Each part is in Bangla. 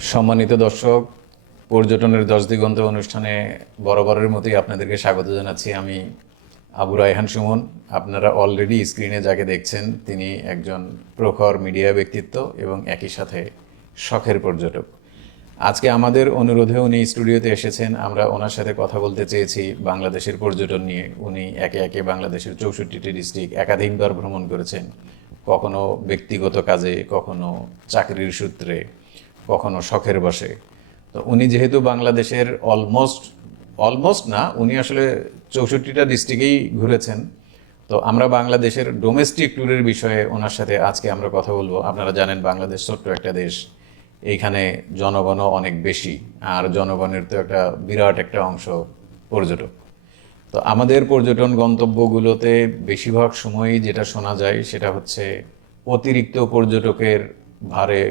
সম্মানিত দর্শক, পর্যটনের দশ দিগন্ত অনুষ্ঠানে বরাবরের মতোই আপনাদেরকে স্বাগত জানাচ্ছি আমি আবু রায়হান সুমন। আপনারা অলরেডি স্ক্রিনে যাকে দেখছেন, তিনি একজন প্রখর মিডিয়া ব্যক্তিত্ব এবং একই সাথে শখের পর্যটক। আজকে আমাদের অনুরোধে উনি স্টুডিওতে এসেছেন। আমরা ওনার সাথে কথা বলতে চেয়েছি বাংলাদেশের পর্যটন নিয়ে। উনি একে একে বাংলাদেশের চৌষট্টিটি ডিস্ট্রিক্ট একাধিকবার ভ্রমণ করেছেন। কখনো ব্যক্তিগত কাজে, কখনো চাকরির সূত্রে। কখনো শখের বসে। তো উনি যেহেতু বাংলাদেশের অলমোস্ট অলমোস্ট না, উনি আসলে চৌষট্টিটা ডিস্ট্রিক্টেই ঘুরেছেন। তো আমরা বাংলাদেশের ডোমেস্টিক ট্যুরের বিষয়ে ওনার সাথে আজকে আমরা কথা বলব। আপনারা জানেন বাংলাদেশ ছোট্ট একটা দেশ। এইখানে জনগণও অনেক বেশি, আর জনগণের তো একটা বিরাট একটা অংশ পর্যটক। তো আমাদের পর্যটন গন্তব্যগুলোতে বেশিরভাগ সময়ই যেটা শোনা যায় সেটা হচ্ছে অতিরিক্ত পর্যটকের ভারে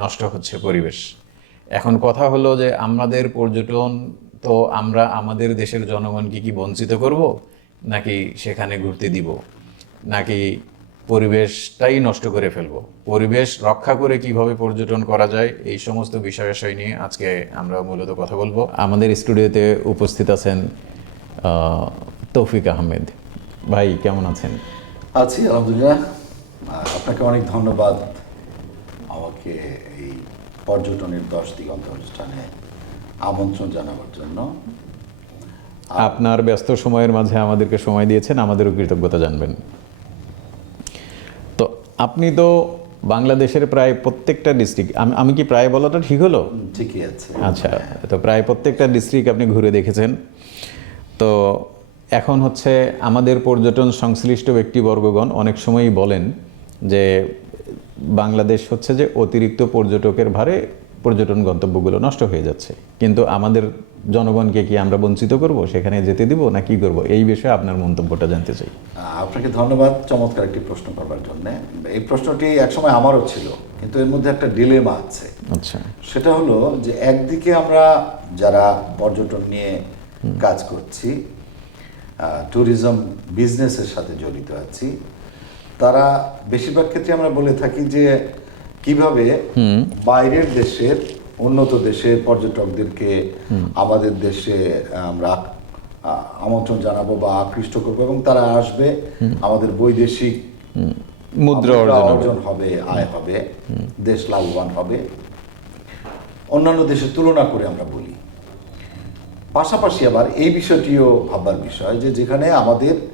নষ্ট হচ্ছে পরিবেশ। এখন কথা হলো যে আমাদের পর্যটন তো আমরা আমাদের দেশের জনগণকে কি বঞ্চিত করব, নাকি সেখানে ঘুরতে দিব, নাকি পরিবেশটাই নষ্ট করে ফেলব? পরিবেশ রক্ষা করে কীভাবে পর্যটন করা যায়, এই সমস্ত বিষয় নিয়ে আজকে আমরা মূলত কথা বলব। আমাদের স্টুডিওতে উপস্থিত আছেন তৌফিক আহমেদ। ভাই, কেমন আছেন? আছি, আলহামদুলিল্লাহ। আপনাকে অনেক ধন্যবাদ। আমাকে এই পর্যটনের দশ দিগন্ত অনুষ্ঠানে আমন্ত্রণ জানাবার জন্য। আপনার ব্যস্ত সময়ের মাঝে আমাদেরকে সময় দিয়েছেন আমাদেরও কৃতজ্ঞতা জানবেন। তো আপনি তো বাংলাদেশের প্রায় প্রত্যেকটা ডিস্ট্রিক্ট আমি কি প্রায় বলাটা ঠিক হলো? ঠিকই আছে। আচ্ছা তো প্রায় প্রত্যেকটা ডিস্ট্রিক্ট আপনি ঘুরে দেখেছেন। তো এখন হচ্ছে আমাদের পর্যটন সংশ্লিষ্ট ব্যক্তিবর্গগণ অনেক সময়ই বলেন যে বাংলাদেশ হচ্ছে যে অতিরিক্ত পর্যটকের ভারে পর্যটন গন্তব্যগুলো নষ্ট হয়ে যাচ্ছে। কিন্তু আমাদের জনগণকে কি আমরা বঞ্চিত করব? সেখানে যেতে দিব না কি করব? এই বিষয়ে আপনার মন্তব্যটা জানতে চাই। আপনাকে ধন্যবাদ। চমৎকার একটি প্রশ্ন করবার জন্য। এই প্রশ্নটি একসময় আমারও ছিল কিন্তু এর মধ্যে একটা ডিলেমা আছে। আচ্ছা। সেটা হলো যে একদিকে আমরা যারা পর্যটন নিয়ে কাজ করছি ট্যুরিজম বিজনেসের সাথে জড়িত আছি তারা বেশিরভাগ ক্ষেত্রে আমরা বলে থাকি যে কীভাবে বাইরের দেশের উন্নত দেশের পর্যটকদেরকে আমাদের দেশে আমরা আমন্ত্রণ জানাব বা আকৃষ্ট করব এবং তারা আসবে আমাদের বৈদেশিক মুদ্রা মুদ্রা অর্জন হবে। অর্জন হবে আয় হবে দেশ লাভবান হবে। অন্যান্য দেশের তুলনা করে আমরা বলি। পাশাপাশি আবার এই বিষয়টিও ভাববার বিষয় যে যেখানে আমাদের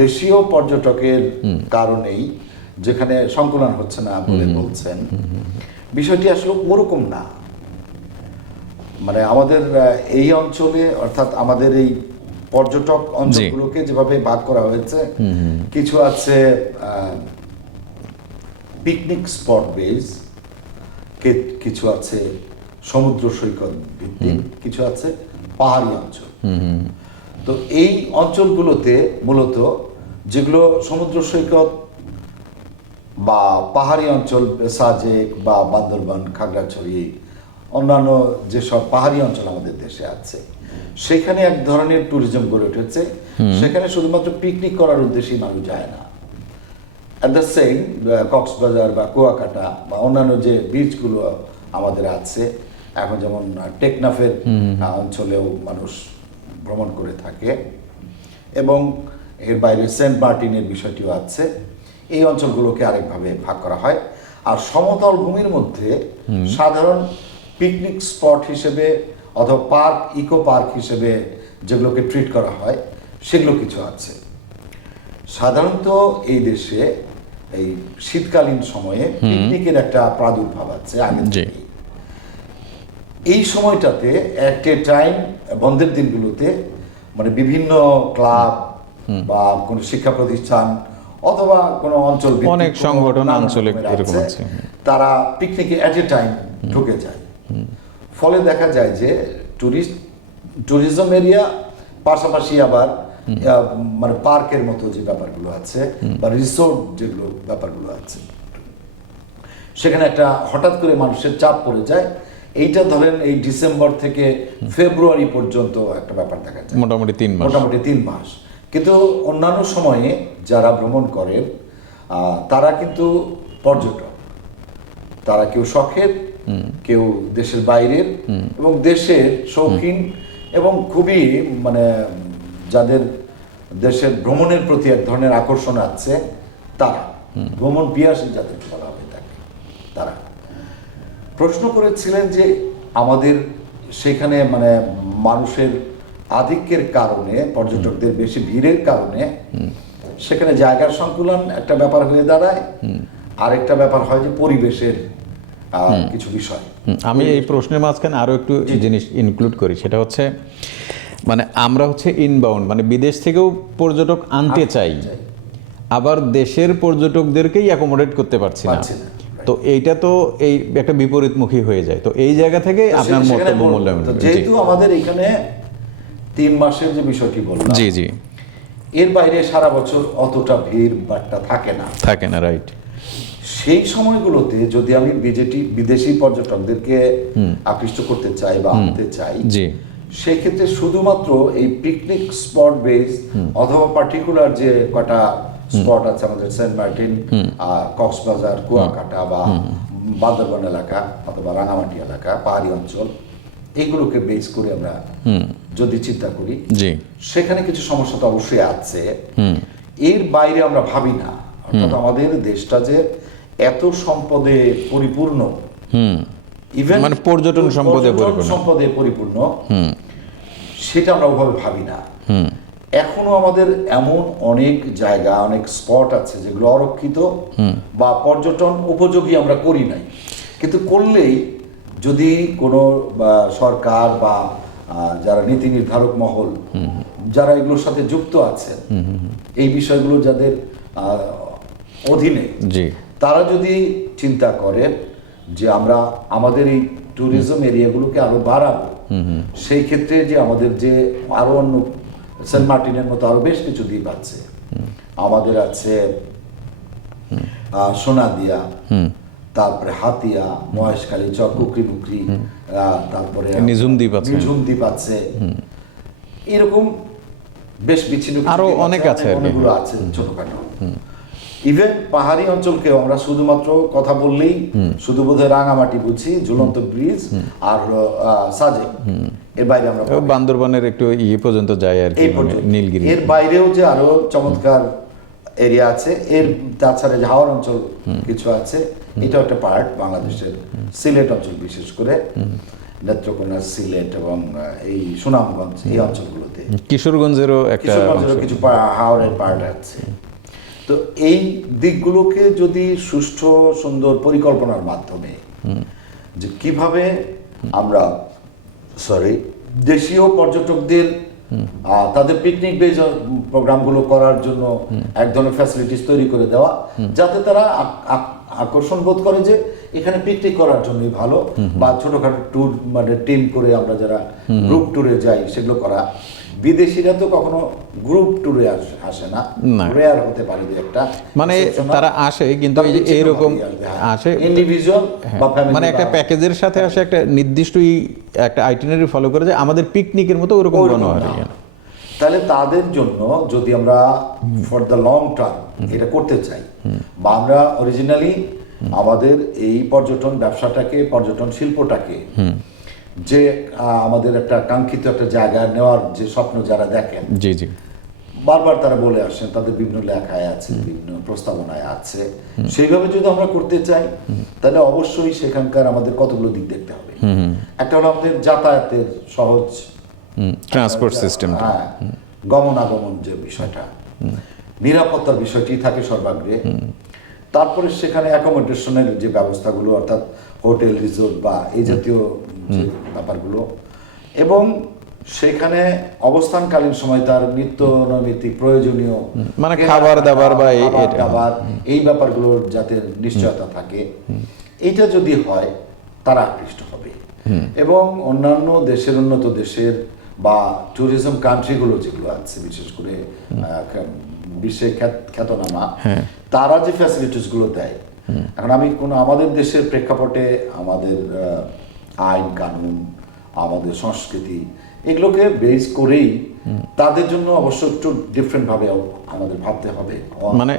দেশীয় পর্যটকের কারণেই যেখানে সংকুলন হচ্ছে না বলে বলছেন বিষয়টি আসলে ওরকম না। মানে আমাদের এই অঞ্চলে অর্থাৎ আমাদের এই পর্যটক অঞ্চলগুলোকে যেভাবে ভাগ করা হয়েছে কিছু আছে পিকনিক স্পট বেস কিছু আছে সমুদ্র সৈকত ভিত্তিক কিছু আছে পাহাড়ি অঞ্চল। তো এই অঞ্চলগুলোতে মূলত যেগুলো সমুদ্র সৈকত বা পাহাড়ি অঞ্চল সাজেক বা বান্দরবান খাগড়াছড়ি অন্যান্য যেসব পাহাড়ি অঞ্চল আমাদের দেশে আছে সেখানে এক ধরনের ট্যুরিজম গড়ে উঠেছে। সেখানে শুধুমাত্র পিকনিক করার উদ্দেশ্যেই মানুষ যায় না। অ্যাট দ্য সেম কক্সবাজার বা কুয়াকাটা বা অন্যান্য যে বিচগুলো আমাদের আছে এখন যেমন টেকনাফের অঞ্চলেও মানুষ ভ্রমণ করে থাকে। এবং এর বাইরে সেন্ট মার্টিনের বিষয়টিও আছে। এই অঞ্চলগুলোকে আরেকভাবে ভাগ করা হয়। আর সমতল ভূমির মধ্যে সাধারণ পিকনিক স্পট হিসেবে অথবা পার্ক ইকো পার্ক হিসেবে যেগুলোকে ট্রিট করা হয় সেগুলো কিছু আছে। সাধারণত এই দেশে এই শীতকালীন সময়ে পিকনিকের একটা প্রাদুর্ভাব আছে আগে থেকেই। এই সময়টাতে অ্যাট এ টাইম বন্ধের দিনগুলোতে মানে বিভিন্ন ক্লাব বা কোনো শিক্ষা প্রতিষ্ঠান অথবা কোনো অঞ্চল অনেক সংগঠন আঞ্চলিক এরকম আছে। তারা পিকনিকে অ্যাট এ টাইম ঢুকে যায়। ফলে দেখা যায় যে টুরিস্ট ট্যুরিজম এরিয়া পাশাপাশি আবার মানে পার্কের মতো যে ব্যাপারগুলো আছে বা রিসোর্ট যেগুলো ব্যাপারগুলো আছে। সেখানে একটা হঠাৎ করে মানুষের চাপ পড়ে যায় এইটা ধরেন এই ডিসেম্বর থেকে ফেব্রুয়ারি পর্যন্ত একটা ব্যাপার দেখা যায়। মোটামুটি তিন মাস। মোটামুটি তিন মাস। কিন্তু অন্যান্য সময়ে যারা ভ্রমণ করেন তারা কিন্তু পর্যটক। তারা কেউ শখের কেউ দেশের বাইরের এবং দেশের শৌখিন এবং খুবই মানে যাদের দেশের ভ্রমণের প্রতি এক ধরনের আকর্ষণ আছে তারা। ভ্রমণ পিয়াসী যাদের বলা হয়ে থাকে তারা। প্রশ্ন করেছিলেন যে আমাদের সেখানে মানে মানুষের আধিক্যের কারণে পর্যটকদের বেশি ভিড়ের কারণে সেখানে জায়গার সংকুলন একটা ব্যাপার হয়ে দাঁড়ায়। আরেকটা ব্যাপার হয় যে পরিবেশের কিছু বিষয়। আমি এই প্রশ্নের মাঝখানে আরও একটু জিনিস ইনক্লুড করি সেটা হচ্ছে মানে আমরা হচ্ছে ইনবাউন্ড মানে বিদেশ থেকেও পর্যটক আনতে চাই। আবার দেশের পর্যটকদেরকেই অ্যাকোমোডেট করতে পারছি না, তো এইটা তো এই একটা বিপরীতমুখী হয়ে যায়। তো এই জায়গা থেকে আপনার মন্তব্য মূল্যায়ন। যেহেতু আমাদের এখানে তিন মাসের যে বিষয়টি বললাম জি জি। এর বাইরে সারা বছর অতটা ভিড় বাট্টা থাকে না। থাকে না রাইট সেই সময়গুলোতে যদি আমি বিজেটি বিদেশি পর্যটকদেরকে আকৃষ্ট করতে চাই বা আনতে চাই জি। সেই ক্ষেত্রে শুধুমাত্র এই পিকনিক স্পট বেস অথবা পার্টিকুলার যে কটা স্পট আছে আমাদের সেন্ট মার্টিন কক্সবাজার কুয়াকাটা বা বান্দরবান এলাকা অথবা রাঙামাটি এলাকা পাহাড়ি অঞ্চল এইগুলোকে বেস করে আমরা যদি চিন্তা করি সেখানে কিছু সমস্যা তো অবশ্যই আছে। এর বাইরে আমরা ভাবি না। অর্থাৎ আমাদের দেশটা যে এত সম্পদে পরিপূর্ণ ইভেন মানে পর্যটন সম্পদে পরিপূর্ণ। সম্পদে পরিপূর্ণ সেটা আমরা ওভাবে ভাবি না। এখনও আমাদের এমন অনেক জায়গা অনেক স্পট আছে যেগুলো অরক্ষিত বা পর্যটন উপযোগী আমরা করি নাই। কিন্তু করলেই যদি কোনো বা, সরকার বা যারা নীতি নির্ধারক মহল যারা এগুলোর সাথে যুক্ত আছেন এই বিষয়গুলো যাদের অধীনে তারা যদি চিন্তা করেন যে আমরা আমাদের এই ট্যুরিজম এরিয়াগুলোকে আরও বাড়াবো সেই ক্ষেত্রে যে আমাদের যে আরও অন্য সেন্ট মার্টিনের মতো আরও বেশ কিছু দ্বীপ আছে। আমাদের আছে সোনাদিয়া তারপরে হাতিয়া মহেশখালী চর কুকরি বুকরি তারপরে নিঝুম দ্বীপ আছে। নিঝুম দ্বীপ আছে। এরকম বেশ বিচ্ছিন্ন আরও অনেক আছে। অনেকগুলো আছে ছোটখাটো। ইভেন পাহাড়ি অঞ্চলকে আমরা শুধুমাত্র কথা বললেই শুধু বোধহয় রাঙামাটি বুঝি ঝুলন্ত ব্রিজ আর সাজেক এর বাইরে আমরা বান্দরবানের একটু ইয়ে পর্যন্ত যায় আর কি মানে নীলগিরি। এর বাইরেও যে আরও চমৎকার এরিয়া আছে এর তাছাড়া হাওড় অঞ্চল কিছু আছে এটাও একটা পার্ট বাংলাদেশের সিলেট অঞ্চল বিশেষ করে। নেত্রকোনা সিলেট এবং এই সুনামগঞ্জ এই অঞ্চলগুলোতে। কিশোরগঞ্জেরও একটা কিছু হাওড়ের পার্ট আছে। তো এই দিকগুলোকে যদি সুষ্ঠু সুন্দর পরিকল্পনার মাধ্যমে যে কীভাবে আমরা সরি দেশীয় পর্যটকদের তাদের পিকনিক বেজ প্রোগ্রামগুলো করার জন্য এক ধরনের ফ্যাসিলিটিস তৈরি করে দেওয়া যাতে তারা আক- আক- আকর্ষণ বোধ করে যে এখানে পিকনিক করার জন্যই ভালো। বা ছোটখাটো ট্যুর মানে টিম করে আমরা যারা গ্রুপ ট্যুরে যাই সেগুলো করা। বিদেশিরা তো কখনো গ্রুপ ট্যুরে আসে না। রেয়ার হতে পারে দু একটা। মানে তারা আসে কিন্তু এইরকম আসে ইন্ডিভিজুয়াল বা ফ্যামিলি মানে একটা প্যাকেজের সাথে আসে একটা নির্দিষ্টই একটা আইটিনারি ফলো করে যে আমাদের পিকনিকের মতো ওরকম মনে হয় তাহলে তাদের জন্য যদি আমরা ফর দ্য লং টার্ম এটা করতে চাই বা আমরা অরিজিনালি আমাদের এই পর্যটন ব্যবসাটাকে পর্যটন শিল্পটাকে যে আমাদের একটা কাঙ্ক্ষিত একটা জায়গা নেওয়ার যে স্বপ্ন যারা দেখেন জি জি। বারবার তারা বলে আসেন তাদের বিভিন্ন লেখায় আছে বিভিন্ন প্রস্তাবনায় আছে। সেইভাবে যদি আমরা করতে চাই তাহলে অবশ্যই সেখানকার আমাদের কতগুলো দিক দেখতে হবে। একটা হলো আমাদের যাতায়াতের সহজ ট্রান্সপোর্ট সিস্টেম হ্যাঁ গমনাগমন যে বিষয়টা। নিরাপত্তার বিষয়টি থাকে সর্বাগ্রে। তারপরে সেখানে অ্যাকোমোডেশনের যে ব্যবস্থাগুলো অর্থাৎ হোটেল রিসোর্ট বা এই জাতীয় ব্যাপারগুলো। এবং সেখানে অবস্থানকালীন সময় তার নিত্য নৈমিত্তিক প্রয়োজনীয় মানে খাবার দাবার বা খাবার এটা। এই ব্যাপারগুলোর যাতে নিশ্চয়তা থাকে এইটা যদি হয় তারা আকৃষ্ট হবে। এবং অন্যান্য দেশের উন্নত দেশের বা ট্যুরিজম কান্ট্রিগুলো যেগুলো আছে বিশেষ করে আহ, খ্যা- বিশ্বে খ্যাত- খ্যাতনামা। তারা যে ফ্যাসিলিটিসগুলো দেয় এখন আমি কোনো আমাদের দেশের প্রেক্ষাপটে আমাদের আইন কানুন আমাদের সংস্কৃতি এগুলোকে বেস করেই তাদের জন্য অবশ্য একটু ডিফারেন্ট ভাবে আমাদের ভাবতে হবে। মানে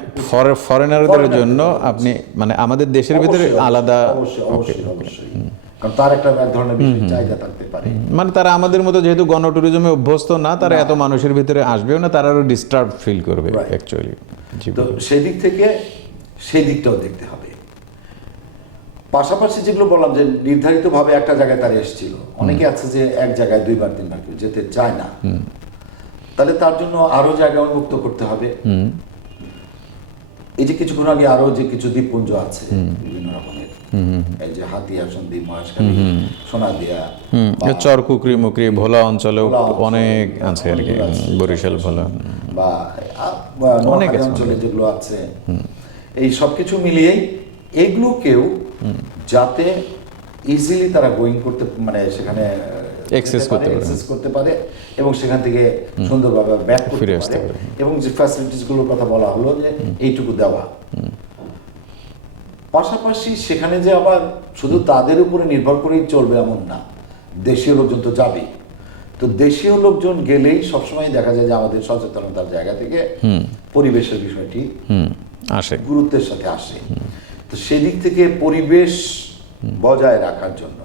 ফরেনারদের জন্য আপনি মানে আমাদের দেশের ভিতরে আলাদা অবশ্যই অবশ্যই অবশ্যই। কারণ তার একটা এক ধরনের চাহিদা থাকতে পারে। মানে তারা আমাদের মতো যেহেতু গণ ট্যুরিজমে অভ্যস্ত না তারা এত মানুষের ভিতরে আসবেও না তারা আরও ডিস্টার্ব ফিল করবে. অ্যাকচুয়ালি তো সেই দিক থেকে সেই দিকটাও দেখতে হবে। পাশাপাশি যেগুলো বললাম যে নির্ধারিতভাবে একটা জায়গায় তারা এসেছিল অনেকে আছে যে এক জায়গায় দুইবার তিনবার কেউ যেতে চায় না। তাহলে তার জন্য আরও জায়গা উন্মুক্ত করতে হবে। এই যে কিছুক্ষণ আগে আরও যে কিছু দ্বীপপুঞ্জ আছে বিভিন্ন রকমের এই যে হাতিয়া সন্দীপ মহেশখালী সোনাদিয়া হুম মুকরি ভোলা অঞ্চল, অনেক আছে আর কি বরিশাল ভোলা। বা অনেক অঞ্চলে যেগুলো আছে এই সব কিছু মিলিয়েই যাতে ইজিলি তারা গোয়িং করতে মানে সেখানে Access করতে পারে। অ্যাক্সেস করতে পারে এবং সেখান থেকে সুন্দরভাবে ব্যাক করতে পারে পারে। এবং যে ফ্যাসিলিটিসগুলোর কথা বলা হলো যে এইটুকু দেওয়া। পাশাপাশি সেখানে যে আবার শুধু তাদের উপরে নির্ভর করেই চলবে এমন না দেশীয় লোকজন তো যাবেই। তো দেশীয় লোকজন গেলেই সবসময় দেখা যায় যে আমাদের সচেতনতার জায়গা থেকে পরিবেশের বিষয়টি আসে। গুরুত্বের সাথে আসে। তো সেদিক থেকে পরিবেশ বজায় রাখার জন্য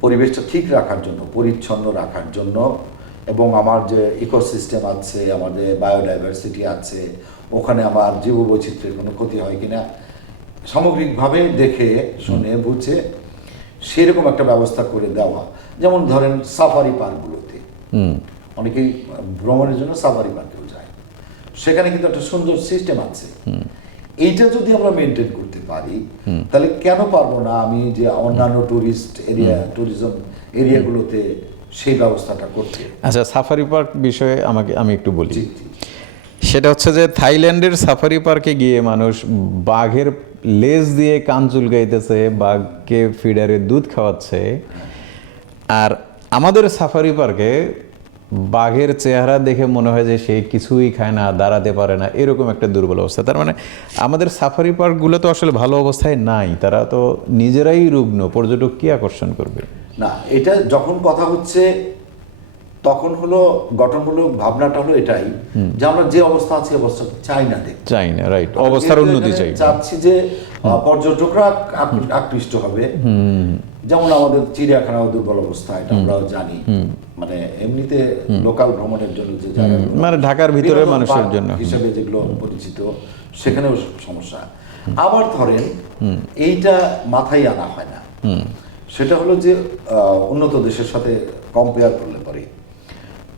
পরিবেশটা ঠিক রাখার জন্য পরিচ্ছন্ন রাখার জন্য এবং আমার যে ইকোসিস্টেম আছে আমাদের বায়োডাইভার্সিটি আছে ওখানে আমার জীববৈচিত্র্যের কোনো ক্ষতি হয় কিনা সামগ্রিকভাবে দেখে শুনে বুঝে সেরকম একটা ব্যবস্থা করে দেওয়া। যেমন ধরেন সাফারি পার্কগুলোতে। অনেকেই ভ্রমণের জন্য সাফারি পার্কেও যায়। সেখানে কিন্তু একটা সুন্দর সিস্টেম আছে। এইটা যদি আমরা মেনটেন করতে পারি তাহলে কেন পারব না আমি যে অন্যান্য টুরিস্ট এরিয়া ট্যুরিজম এরিয়াগুলোতে সেই ব্যবস্থাটা করতে? আচ্ছা সাফারি পার্ক বিষয়ে আমাকে আমি একটু বলি। সেটা হচ্ছে যে থাইল্যান্ডের সাফারি পার্কে গিয়ে মানুষ বাঘের লেজ দিয়ে কান চুলকাইতেছে, বাঘকে ফিডারে দুধ খাওয়াচ্ছে। আর আমাদের সাফারি পার্কে বাঘের চেহারা দেখে মনে হয় যে সে কিছুই খায় না, দাঁড়াতে পারে না, এরকম একটা দুর্বল অবস্থা। তার মানে আমাদের সাফারি পার্কগুলো তো আসলে ভালো অবস্থায় নাই, তারা তো নিজেরাই রুগ্ন, পর্যটক কি আকর্ষণ করবে? না, এটা যখন কথা হচ্ছে তখন হলো গঠনমূলক ভাবনাটা হলো এটাই যে আমরা যে অবস্থা আছে অবস্থা চাই না দেখতে। চাই না রাইট অবস্থার উন্নতি চাই চাচ্ছি যে পর্যটকরা আকৃষ্ট হবে। যেমন আমাদের চিড়িয়াখানাও দুর্বল অবস্থা এটা আমরাও জানি। মানে এমনিতে লোকাল ভ্রমণের জন্য যে মানে ঢাকার ভিতরে মানুষের জন্য। হিসেবে যেগুলো পরিচিত সেখানেও সমস্যা। আবার ধরেন এইটা মাথায় আনা হয় না। সেটা হলো যে উন্নত দেশের সাথে কম্পেয়ার করলে।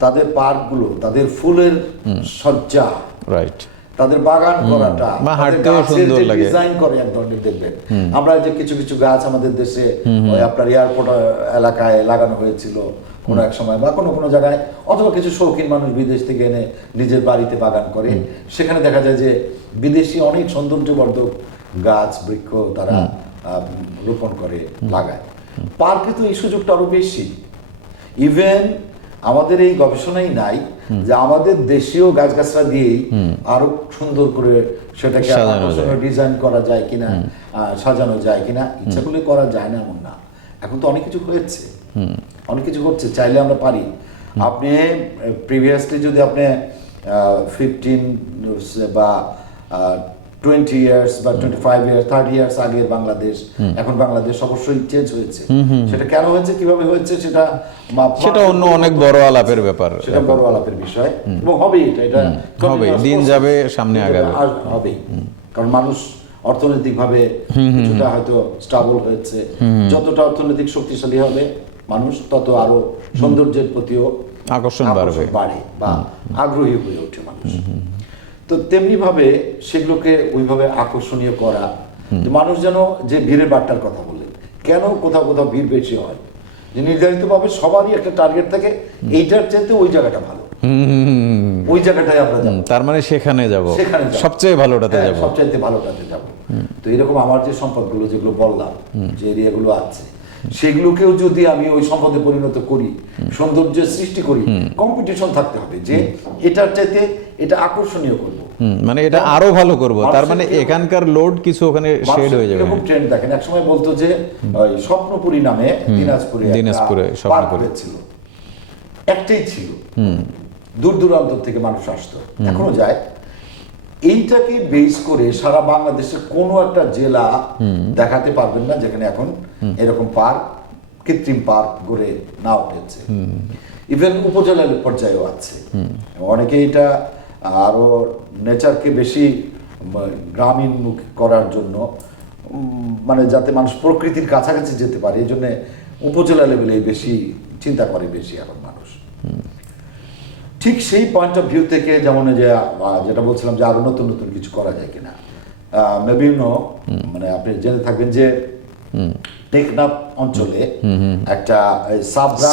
তাদের পার্কগুলো তাদের ফুলের সজ্জা রাইট তাদের বাগান করাটা সুন্দর লাগে। ডিজাইন করে এক ধরনের দেখবেন। আমরা যে কিছু কিছু গাছ আমাদের দেশে ওই আপনার এয়ারপোর্ট এলাকায় লাগানো হয়েছিল কোনো এক সময় বা কোনো কোনো জায়গায় অথবা কিছু শৌখিন মানুষ বিদেশ থেকে এনে নিজের বাড়িতে বাগান করে। সেখানে দেখা যায় যে বিদেশি অনেক সৌন্দর্যবর্ধক গাছ বৃক্ষ তারা রোপণ করে লাগায়। পার্কে তো এই সুযোগটা আরও বেশি। ইভেন আমাদের এই গবেষণাই নাই যে আমাদের দেশীয় গাছগাছরা দিয়েই আরও সুন্দর করে সেটাকে ডিজাইন করা যায় কিনা সাজানো যায় কিনা ইচ্ছা করলে করা যায় না এমন না। এখন তো অনেক কিছু হয়েছে। অনেক কিছু হচ্ছে চাইলে আমরা পারি। আপনি প্রিভিয়াসলি যদি আপনি ফিফটিন বা টোয়েন্টি ইয়ার্স বা twenty five years thirty years আগের বাংলাদেশ এখন বাংলাদেশ অবশ্যই চেঞ্জ হয়েছে। সেটা কেন হয়েছে কীভাবে হয়েছে সেটা সেটা অন্য অনেক বড় আলাপের ব্যাপার সেটা বড় আলাপের বিষয়। এবং হবেই এটা এটা continuous দিন যাবে, সামনে আগাবে। হবেই। কারণ মানুষ অর্থনৈতিকভাবে কিছুটা হয়তো স্টাবল হয়েছে। যতটা অর্থনৈতিক শক্তিশালী হবে মানুষ তত আরও সৌন্দর্যের প্রতিও আকর্ষণ বাড়বে। বাড়ে বা আগ্রহী হয়ে ওঠে মানুষ। তো তেমনি ভাবে সেগুলোকে ওইভাবে আকর্ষণীয় করা মানুষ যেন যে ভিড়ের বার্তার কথা বললেন কেন কোথাও কোথাও ভিড় বেশি হয়? যে নির্ধারিতভাবে সবারই একটা টার্গেট থাকে এইটার চাইতে ওই জায়গাটা ভালো। ওই জায়গাটায় আমরা যাব। তার মানে সেখানে যাব। সেখানে। সবচেয়ে ভালোটাতে হ্যাঁ, যাব। সবচাইতে ভালোটাতে যাব। তো এরকম আমার যে সম্পদগুলো যেগুলো বললাম যে এরিয়াগুলো আছে সেগুলোকেও যদি আমি ওই সম্পদে পরিণত করি সৌন্দর্যের সৃষ্টি করি কম্পিটিশন থাকতে হবে যে এটার চাইতে এটা আকর্ষণীয় করব। মানে এটা আরও ভালো করব। তার মানে এখানকার লোড কিছু ওখানে শেড হয়ে যাবে। এরকম ট্রেন্ড দেখেন। এক সময় বলতো যে স্বপ্নপুরি নামে দিনাজপুরে দিনাজপুরে স্বপ্নপুরী। হয়েছিল। একটাই ছিল। দূর দূরান্ত থেকে মানুষ আসতো। এখনও যায়। এইটাকে বেস করে সারা বাংলাদেশের কোনো একটা জেলা দেখাতে পারবেন না যেখানে এখন এরকম পার্ক কৃত্রিম পার্ক গড়ে না উঠেছে। ইভেন উপজেলা পর্যায়েও আছে। অনেকে এটা আরও নেচারকে বেশি উম, গ্রামীণ মুখ করার জন্য মানে যাতে মানুষ প্রকৃতির কাছাকাছি যেতে পারে এই জন্য উপজেলা লেভেলে বেশি চিন্তা করে বেশি এখন মানুষ। ঠিক সেই পয়েন্ট অফ ভিউ থেকে যেমন যে যেটা বলছিলাম যে আরও নতুন নতুন কিছু করা যায় কিনা। মেবি নো মানে আপনি জেনে থাকবেন যে টেকনাফ অঞ্চলে একটা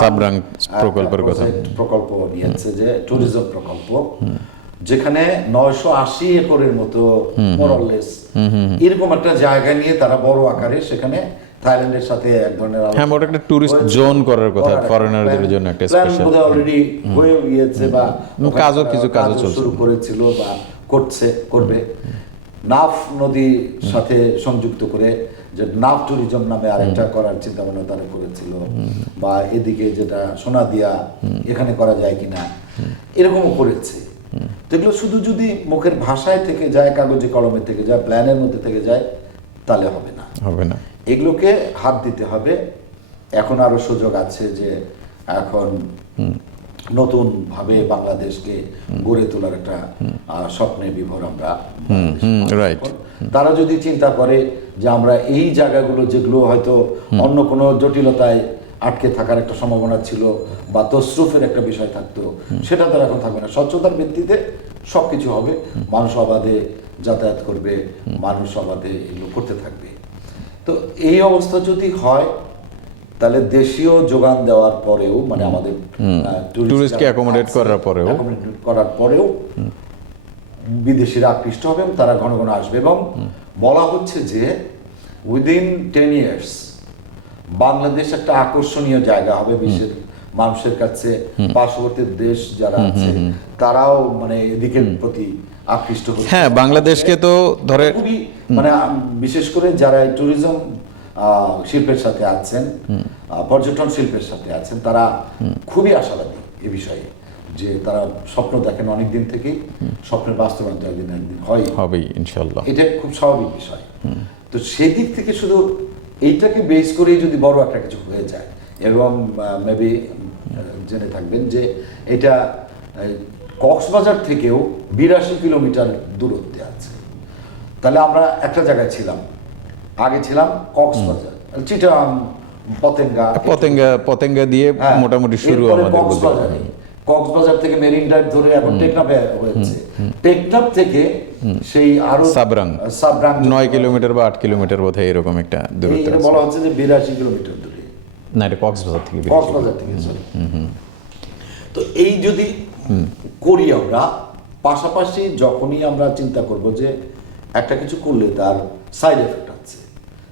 সাবরাং প্রকল্পের কথা। প্রকল্প নিয়েছে যে ট্যুরিজম প্রকল্প যেখানে নয়শো আশি একরের মতো মোরলেস এরকম একটা জায়গা নিয়ে তারা বড় আকারে সেখানে থাইল্যান্ডের সাথে এক ধরনের হ্যাঁ, ওটা একটা tourist zone করার কথা, foreignerদের জন্য একটা special। অলরেডি হয়ে গিয়েছে বা কাজও কিছু- কাজও চলছে। শুরু করেছিল বা করছে করবে। নাফ নদীর সাথে সংযুক্ত করে যে নাফ ট্যুরিজম নামে আরেকটা করার চিন্তা ভাবনা তারা করেছিল। বা এদিকে যেটা সোনাদিয়া এখানে করা যায় কিনা। এরকমও করেছে। তো এগুলো শুধু যদি মুখের ভাষায় থেকে যায় কাগজে কলমে থেকে যায় প্ল্যানের মধ্যে থেকে যায় তাহলে হবে না। হবে না। এগুলোকে হাত দিতে হবে। এখন আরও সুযোগ আছে যে এখন নতুন ভাবে বাংলাদেশকে গড়ে তোলার একটা স্বপ্নে বিভোর আমরা। তারা যদি চিন্তা করে যে আমরা এই জায়গাগুলো যেগুলো হয়তো অন্য কোনো জটিলতায় আটকে থাকার একটা সম্ভাবনা ছিল বা তসরুফের একটা বিষয় থাকতো সেটা তারা এখন থাকবে না। স্বচ্ছতার ভিত্তিতে সবকিছু হবে। মানুষ অবাধে যাতায়াত করবে। মানুষ অবাধে এগুলো করতে থাকবে। তো এই অবস্থা যদি হয় তাহলে দেশীয় যোগান দেওয়ার পরেও মানে আমাদের আহ, tourist Tourist কে যারা accommodate আছে, করার পরেও। করার পরেও বিদেশিরা আকৃষ্ট হবে এবং তারা ঘন ঘন আসবে এবং বলা হচ্ছে যে উইদিন টেন ইয়ার্স বাংলাদেশ একটা আকর্ষণীয় জায়গা হবে বিশ্বের মানুষের কাছে। পার্শ্ববর্তী দেশ যারা আছে তারাও মানে এদিকের প্রতি আকৃষ্ট হ্যাঁ বাংলাদেশকে তো ধরে মানে বিশেষ করে যারা ট্যুরিজম শিল্পের সাথে আছেন পর্যটন শিল্পের সাথে আছেন তারা খুবই আশাবাদী এ বিষয়ে যে তারা স্বপ্ন দেখেন অনেক দিন থেকেই স্বপ্নের বাস্তবায়ন তো একদিন একদিন হয় হবেই ইনশাল্লাহ এটা খুব স্বাভাবিক বিষয়। তো সেদিক থেকে শুধু এইটাকে বেস করেই যদি বড় একটা কিছু হয়ে যায় এবং মেবি জেনে থাকবেন যে এটা কক্সবাজার থেকেও বিরাশি কিলোমিটার দূরত্বে আছে। তাহলে আমরা একটা জায়গায় ছিলাম। আগে ছিলাম কক্সবাজার চিটাং পতেঙ্গা। পতেঙ্গা পতেঙ্গা দিয়ে হ্যাঁ, মোটামুটি শুরু আমাদের কক্সবাজারে। কক্সবাজার থেকে মেরিন ড্রাইভ ধরে এখন টেকনাফে হয়েছে। টেকনাফ থেকে সেই আরও সাবরাং। সাবরাং নয় কিলোমিটার বা আট কিলোমিটার বোধহয় এরকম একটা দূরত্ব আছে। বলা হচ্ছে যে বিরাশি কিলোমিটার দূরে। না এটা কক্সবাজার থেকে। কক্সবাজার থেকে sorry। তো এই যদি করি আমরা। পাশাপাশি যখনই আমরা চিন্তা করব যে একটা কিছু করলে তার সাইড এফেক্ট আছে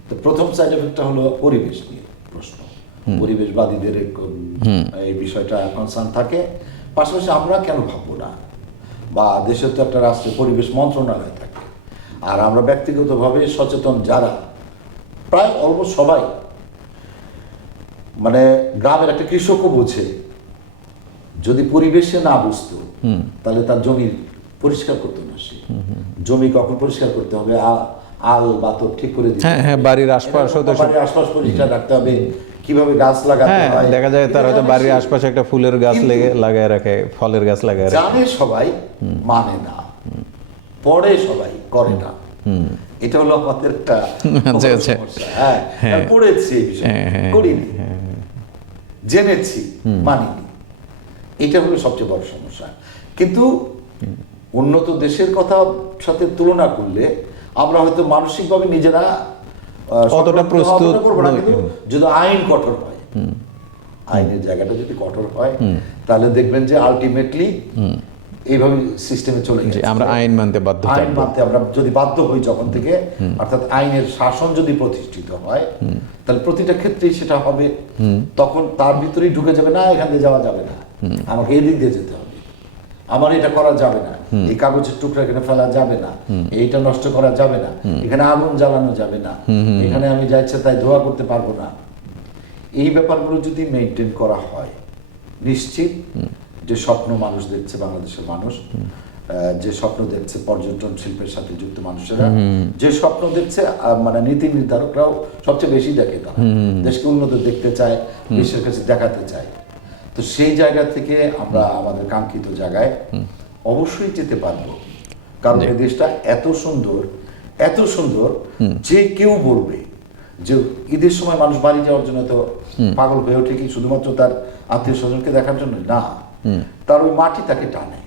তো প্রথম সাইড এফেক্টটা হলো পরিবেশ নিয়ে প্রশ্ন। পরিবেশবাদীদের এই বিষয়টা কনসার্ন থাকে। পাশাপাশি আমরা কেন ভাববো না? বা দেশের তো একটা রাষ্ট্রের পরিবেশ মন্ত্রণালয় থাকে। আর আমরা ব্যক্তিগতভাবে সচেতন যারা প্রায় অলমোস্ট সবাই মানে গ্রামের একটা কৃষকও বোঝে যদি পরিবেশে না বুঝতো তাহলে তার জমি পরিষ্কার করতো না সে। জমি কখন পরিষ্কার করতে হবে? আল বাতর ঠিক করে দিতে হ্যাঁ, হ্যাঁ, বাড়ির আশপাশও তো বাড়ির আশপাশ পরিষ্কার রাখতে হবে। কীভাবে গাছ লাগাতে হ্যাঁ হয়? দেখা যায় তার হয়তো বাড়ির আশপাশে একটা ফুলের গাছ লেগে লাগায় রাখে ফলের গাছ লাগায় রাখে। জানে সবাই মানে না। পড়ে সবাই করে না। এটা হলো আমাদের একটা আচ্ছা, আচ্ছা। সমস্যা। হ্যাঁ পড়েছি এই বিষয়ে। হ্যাঁ, হ্যাঁ, করিনি। জেনেছি মানিনি। এটা হলো সবচেয়ে বড় সমস্যা। কিন্তু উন্নত দেশের কথা সাথে তুলনা করলে আমরা হয়তো মানসিকভাবে নিজেরা প্রস্তুত করব না, কিন্তু যদি আইন কঠোর হয় আইনের জায়গাটা যদি কঠোর হয় তাহলে দেখবেন যে আলটিমেটলি এইভাবে সিস্টেমে চলে গেছে। আমরা আইন মানতে বাধ্য আইন মানতে আমরা যদি বাধ্য হই যখন থেকে অর্থাৎ আইনের শাসন যদি প্রতিষ্ঠিত হয় তাহলে প্রতিটা ক্ষেত্রেই সেটা হবে। তখন তার ভিতরেই ঢুকে যাবে না এখান দিয়ে যাওয়া যাবে না। আমাকে এদিক দিয়ে যেতে হবে। আমার এটা করা যাবে না। এই কাগজের টুকরা এখানে ফেলা যাবে না। এইটা নষ্ট করা যাবে না। এখানে আগুন জ্বালানো যাবে না। এখানে আমি যা ইচ্ছে তাই ধোয়া করতে পারব না। এই ব্যাপারগুলো যদি মেনটেন করা হয় নিশ্চিত যে স্বপ্ন মানুষ দেখছে বাংলাদেশের মানুষ আহ, যে স্বপ্ন দেখছে পর্যটন শিল্পের সাথে যুক্ত মানুষেরা যে স্বপ্ন দেখছে মানে নীতি নির্ধারকরাও সবচেয়ে বেশি দেখে তারা। দেশকে উন্নত দেখতে চায় বিশ্বের কাছে দেখাতে চায়। তো সেই জায়গা থেকে আমরা আমাদের কাঙ্ক্ষিত জায়গায় অবশ্যই যেতে পারব। কারণ এই দেশটা এত সুন্দর এত সুন্দর যে কেউ বলবে যে ঈদের সময় মানুষ বাড়ি যাওয়ার জন্য তো পাগল হয়ে ওঠে কি শুধুমাত্র তার আত্মীয় স্বজনকে দেখার জন্য? না। তার ওই মাটি তাকে টানে।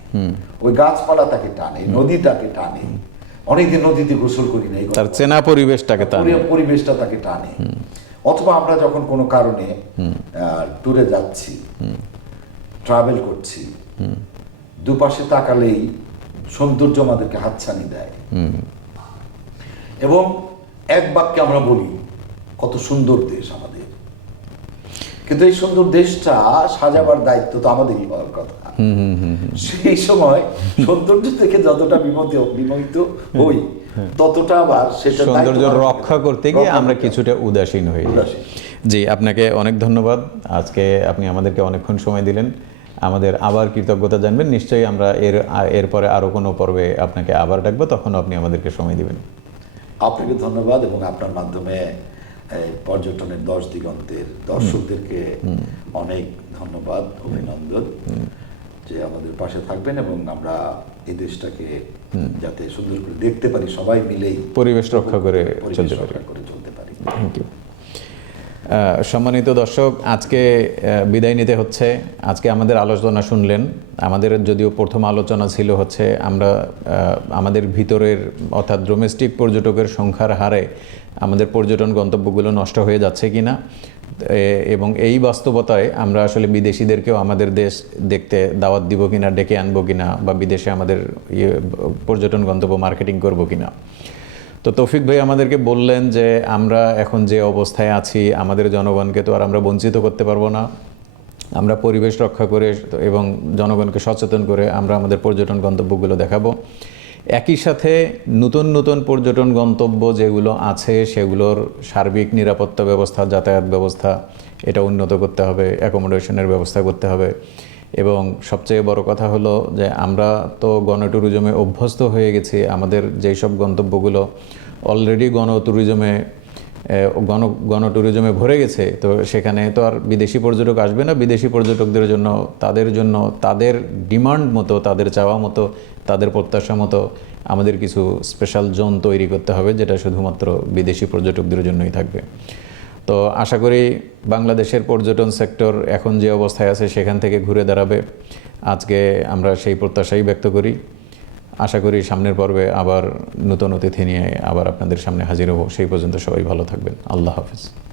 ওই গাছপালা তাকে টানে নদী তাকে টানে। অনেকদিন নদীতে গোসল করি না তার চেনা পরিবেশটাকে পরিবেশটা তাকে টানে। অথবা আমরা যখন কোনো কারণে ট্যুরে যাচ্ছি ট্রাভেল করছি দুপাশে তাকালেই সৌন্দর্য আমাদেরকে হাতছানি দেয়। এবং এক বাক্যে আমরা বলি কত সুন্দর দেশ আমাদের। কিন্তু এই সুন্দর দেশটা সাজাবার দায়িত্ব তো আমাদেরই হওয়ার কথা। সেই সময় সৌন্দর্য থেকে যতটা বিমোহিত বিমোহিত হই ততটা আবার সেটা সৌন্দর্য রক্ষা করতে গিয়ে আমরা কিছুটা উদাসীন হয়ে যাই জি আপনাকে অনেক ধন্যবাদ। আজকে আপনি আমাদেরকে অনেকক্ষণ সময় দিলেন। আমাদের আবার কৃতজ্ঞতা জানবেন। নিশ্চয়ই আমরা এর এরপরে আরও কোনো পর্বে আপনাকে আবার ডাকবো। তখন আপনি আমাদেরকে সময় দিবেন। আপনাকে ধন্যবাদ এবং আপনার মাধ্যমে এই পর্যটনের দশ দিগন্তের দর্শকদেরকে অনেক ধন্যবাদ অভিনন্দন যে আমাদের পাশে থাকবেন এবং আমরা এই দেশটাকে যাতে সুন্দর করে দেখতে পারি সবাই মিলেই পরিবেশ রক্ষা করে চলতে পারি। থ্যাংক ইউ সম্মানিত দর্শক, আজকে বিদায় নিতে হচ্ছে। আজকে আমাদের আলোচনা শুনলেন। আমাদের যদিও প্রথম আলোচনা ছিল হচ্ছে আমরা আমাদের ভিতরের, অর্থাৎ ডোমেস্টিক পর্যটকের সংখ্যার হারে আমাদের পর্যটন গন্তব্যগুলো নষ্ট হয়ে যাচ্ছে কিনা, এ- এবং এই বাস্তবতায় আমরা আসলে বিদেশিদেরকেও আমাদের দেশ দেখতে দাওয়াত দিব কিনা, ডেকে আনব কিনা, বা বিদেশে আমাদের ইয়ে পর্যটন গন্তব্য মার্কেটিং করব কিনা। তো তৌফিক ভাই আমাদেরকে বললেন যে আমরা এখন যে অবস্থায় আছি, আমাদের জনগণকে তো আর আমরা বঞ্চিত করতে পারব না। আমরা পরিবেশ রক্ষা করে এবং জনগণকে সচেতন করে আমরা আমাদের পর্যটন গন্তব্যগুলো দেখাবো। একই সাথে নতুন নতুন পর্যটন গন্তব্য যেগুলো আছে, সেগুলোর সার্বিক নিরাপত্তা ব্যবস্থা, যাতায়াত ব্যবস্থা, এটা উন্নত করতে হবে অ্যাকোমোডেশনের ব্যবস্থা করতে হবে। এবং সবচেয়ে বড় কথা হলো যে আমরা তো গণট্যুরিজমে অভ্যস্ত হয়ে গেছি। আমাদের যেই সব গন্তব্যগুলো অলরেডি গণট্যুরিজমে গণ, গণট্যুরিজমে ভরে গেছে, তো সেখানে তো আর বিদেশি পর্যটক আসবে না। বিদেশি পর্যটকদের জন্য, তাদের জন্য, তাদের ডিমান্ড মতো, তাদের চাওয়া মতো, তাদের প্রত্যাশা মতো আমাদের কিছু স্পেশাল জোন তৈরি করতে হবে, যেটা শুধুমাত্র বিদেশি পর্যটকদের জন্যই থাকবে। তো আশা করি বাংলাদেশের পর্যটন সেক্টর এখন যে অবস্থায় আছে সেখান থেকে ঘুরে দাঁড়াবে। আজকে আমরা সেই প্রত্যাশাই ব্যক্ত করি। আশা করি সামনের পর্বে আবার নতুন অতিথি নিয়ে আবার আপনাদের সামনে হাজির হব। সেই পর্যন্ত সবাই ভালো থাকবেন। আল্লাহ হাফিজ।